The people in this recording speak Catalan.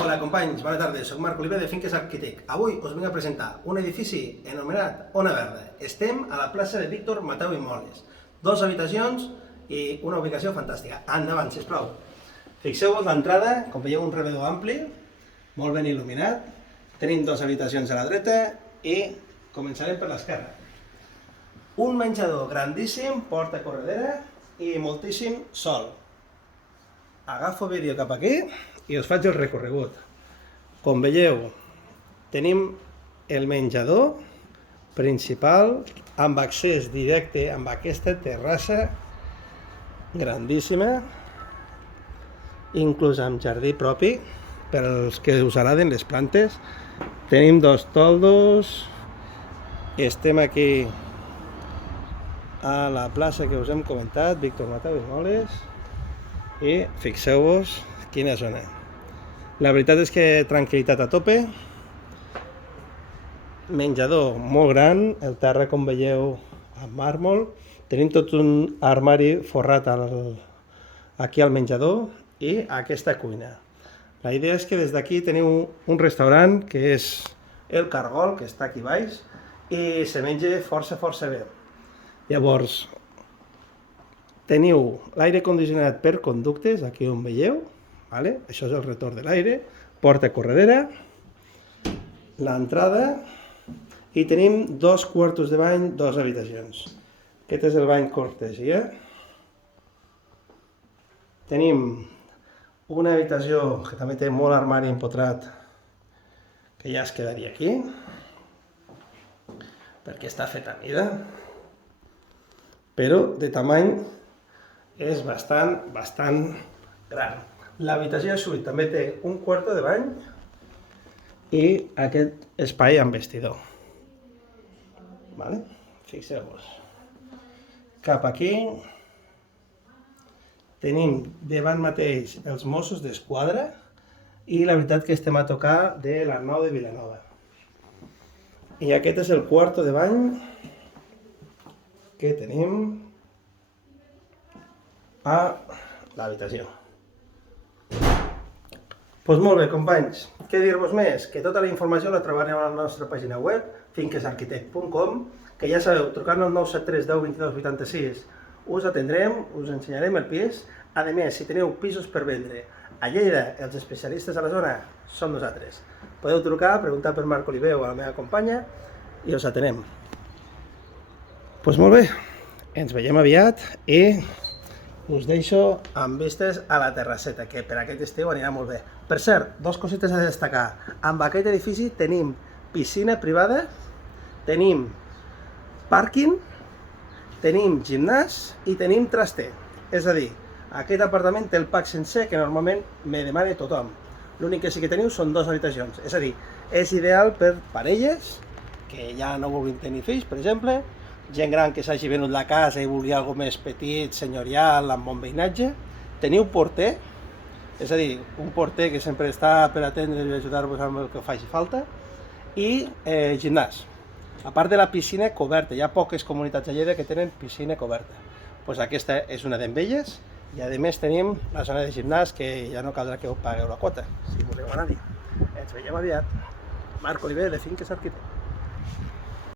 Hola companys, bona tarda, soc Marc Oliver de Finques Arquitect. Avui us vinc a presentar un edifici anomenat Ona Verda. Estem a la plaça de Víctor Mateu i Moles. 2 habitacions i una ubicació fantàstica. Endavant, sisplau. Fixeu-vos l'entrada, com veieu un rebedor ampli, molt ben il·luminat. Tenim 2 habitacions a la dreta i començarem per l'esquerra. Un menjador grandíssim, porta corredera i moltíssim sol. Agafo vídeo cap aquí i us faig el recorregut. Com veieu, tenim el menjador principal amb accés directe amb aquesta terrassa grandíssima, inclús amb jardí propi per als que us agraden les plantes. Tenim 2 toldos, estem aquí a la plaça que us hem comentat, Víctor Mateu i Moles, i fixeu-vos quina zona. La veritat és que tranquil·litat a tope, menjador molt gran, el terra com veieu amb màrmol, tenim tot un armari forrat aquí al menjador i aquesta cuina. La idea és que des d'aquí teniu un restaurant que és el Cargol, que està aquí baix, i se menja força bé. Llavors, teniu l'aire condicionat per conductes, aquí on veieu, vale? Això és el retorn de l'aire, porta corredera, l'entrada, i tenim 2 quartos de bany, 2 habitacions. Aquest és el bany cortesia. Tenim una habitació que també té molt armari empotrat, que ja es quedaria aquí, perquè està feta a mida, però de tamany és bastant gran. L'habitació de suite també té un quarto de bany i aquest espai amb vestidor. Vale? Fixeu-vos. Cap aquí tenim davant mateix els Mossos d'Esquadra i la veritat que estem a tocar de l'Arnau de Vilanova. I aquest és el quarto de bany que tenim a l'habitació. Doncs molt bé, companys, què dir-vos més? Que tota la informació la trobareu a la nostra pàgina web, finquesarquitect.com, que ja sabeu, trucant al 973 10 22 86 us atendrem, us ensenyarem el pis. A més, si teniu pisos per vendre a Lleida, els especialistes a la zona som nosaltres. Podeu trucar, preguntar per Marc Oliver o a la meva companya i us atenem. Doncs molt bé, ens veiem aviat i us deixo amb vistes a la terrasseta, que per aquest estiu anirà molt bé. Per cert, 2 cosites a destacar. Amb aquest edifici tenim piscina privada, tenim pàrquing, tenim gimnàs i tenim traster. És a dir, aquest apartament té el pack sencer que normalment me demana tothom. L'únic que sí que teniu són 2 habitacions. És a dir, és ideal per parelles que ja no vulguin tenir fills, per exemple, gent gran que s'hagi venut la casa i vulgui alguna més petit, senyorial, amb bon veïnatge. Teniu porter, és a dir, un porter que sempre està per atendre i ajudar-vos amb el que faci falta, i gimnàs. A part de la piscina coberta, hi ha poques comunitats a Lleida que tenen piscina coberta. Doncs aquesta és una d'elles, i a més tenim la zona de gimnàs que ja no caldrà que pagueu la quota, si voleu anar-hi. Ens veiem aviat. Marc Oliver, de Finques Arquitect.